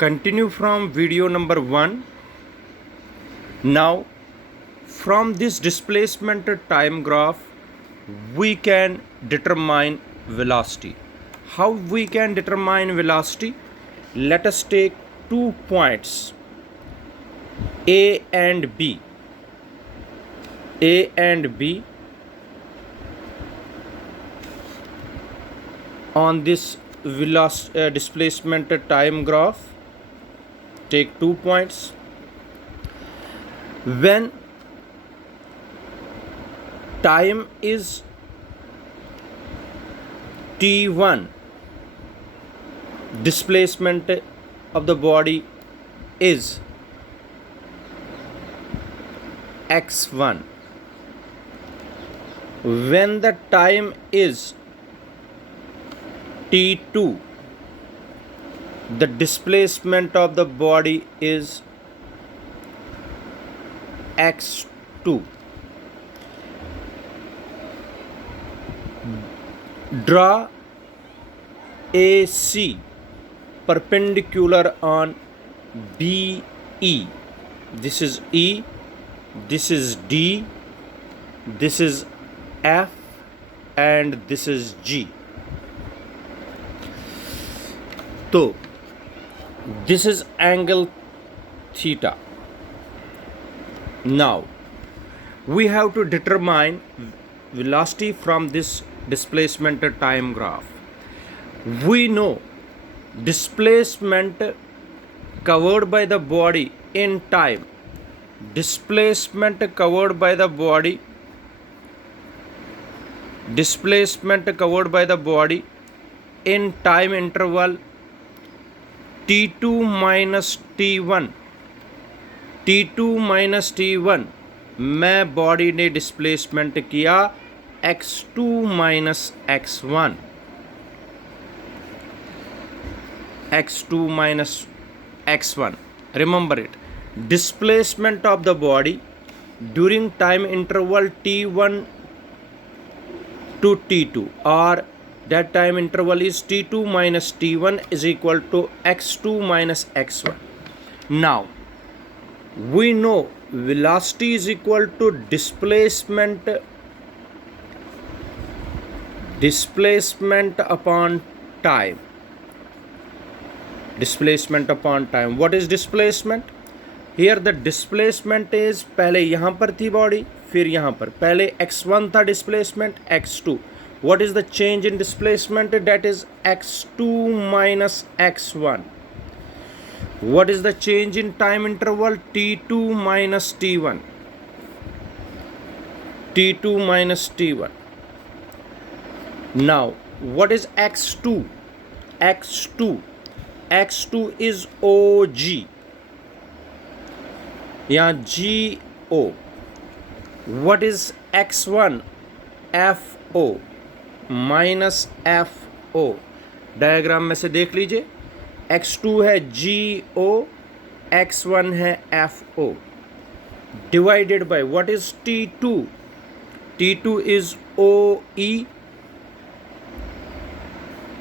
Continue from video number 1. Now from this displacement time graph we can determine velocity. How we can determine velocity? Let us take 2 points A and B. A and B on this displacement time graph. Take 2 points. When time is t1, displacement of the body is x1. When the time is t2, the displacement of the body is x2. Draw AC perpendicular on BE. This is E, this is D, this is F, and this is G. So this is angle theta. Now we have to determine velocity from this displacement time graph. We know displacement covered by the body in time. Displacement covered by the body in time interval t2 minus t1. t2 minus t1 में body ने displacement किया x2 minus x1. x2 minus x1. Remember it. Displacement of the body during time interval t1 to t2, or that time interval is t2 minus t1 is equal to x2 minus x1. Now we know velocity is equal to displacement upon time. Displacement upon time. What is displacement? Here the displacement is, पहले यहाँ पर थी body, फिर यहाँ पर, पहले x1 था displacement, x2. What is the change in displacement? That is x2 minus x1. What is the change in time interval? t2 minus t1. t2 minus t1. Now what is x2? x2 is OG. यहाँ GO. What is x1? FO minus FO. Diagram में से देख लीजिए, x2 है GO, x1 है FO, divided by what is t2? t2 is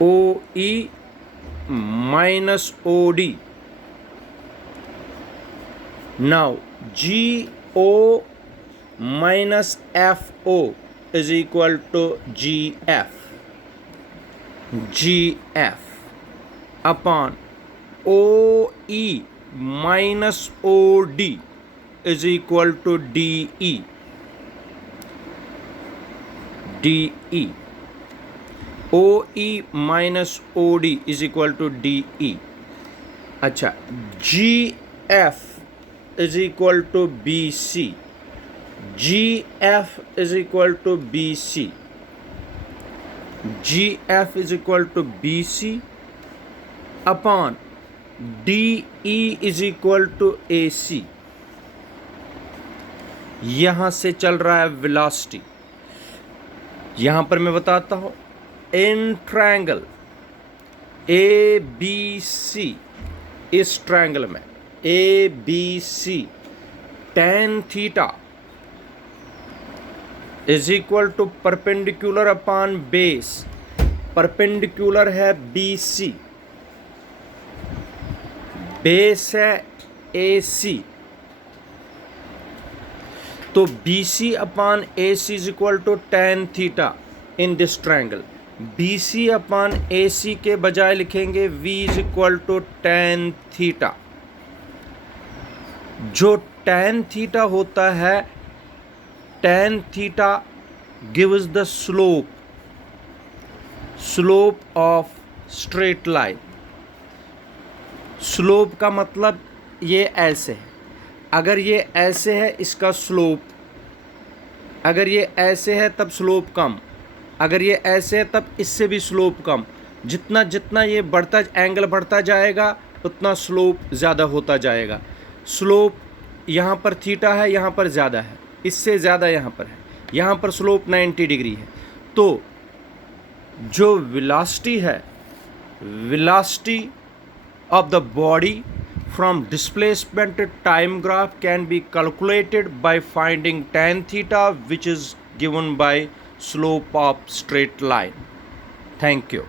OE minus OD. Now GO minus FO is equal to GF upon OE minus OD is equal to DE. OE minus OD is equal to DE. अच्छा, GF is equal to BC. GF is equal to BC. GF is equal to BC upon DE is equal to AC. यहाँ से चल रहा है velocity. यहाँ पर मैं बताता हूँ, इन ट्रायंगल ABC, इस ट्रायंगल में ABC tan theta is equal to perpendicular upon base. Perpendicular है BC. बेस है AC, तो BC upon AC is equal to tan theta in this triangle. BC upon AC के बजाय लिखेंगे V is equal to tan theta. जो tan theta होता है, tan theta gives the slope of straight line. Slope का मतलब ये ऐसे है, अगर ये ऐसे है इसका स्लोप, अगर ये ऐसे है तब स्लोप कम, अगर ये ऐसे है तब इससे भी स्लोप कम। जितना जितना ये बढ़ता एंगल बढ़ता जाएगा उतना स्लोप ज़्यादा होता जाएगा। स्लोप यहाँ पर थीटा है, यहाँ पर ज़्यादा है, इससे ज़्यादा यहाँ पर है, यहाँ पर स्लोप 90 डिग्री है। तो जो वेलोसिटी है, velocity of the body from displacement time graph can be calculated by finding tan theta, which is given by slope of straight line. Thank you.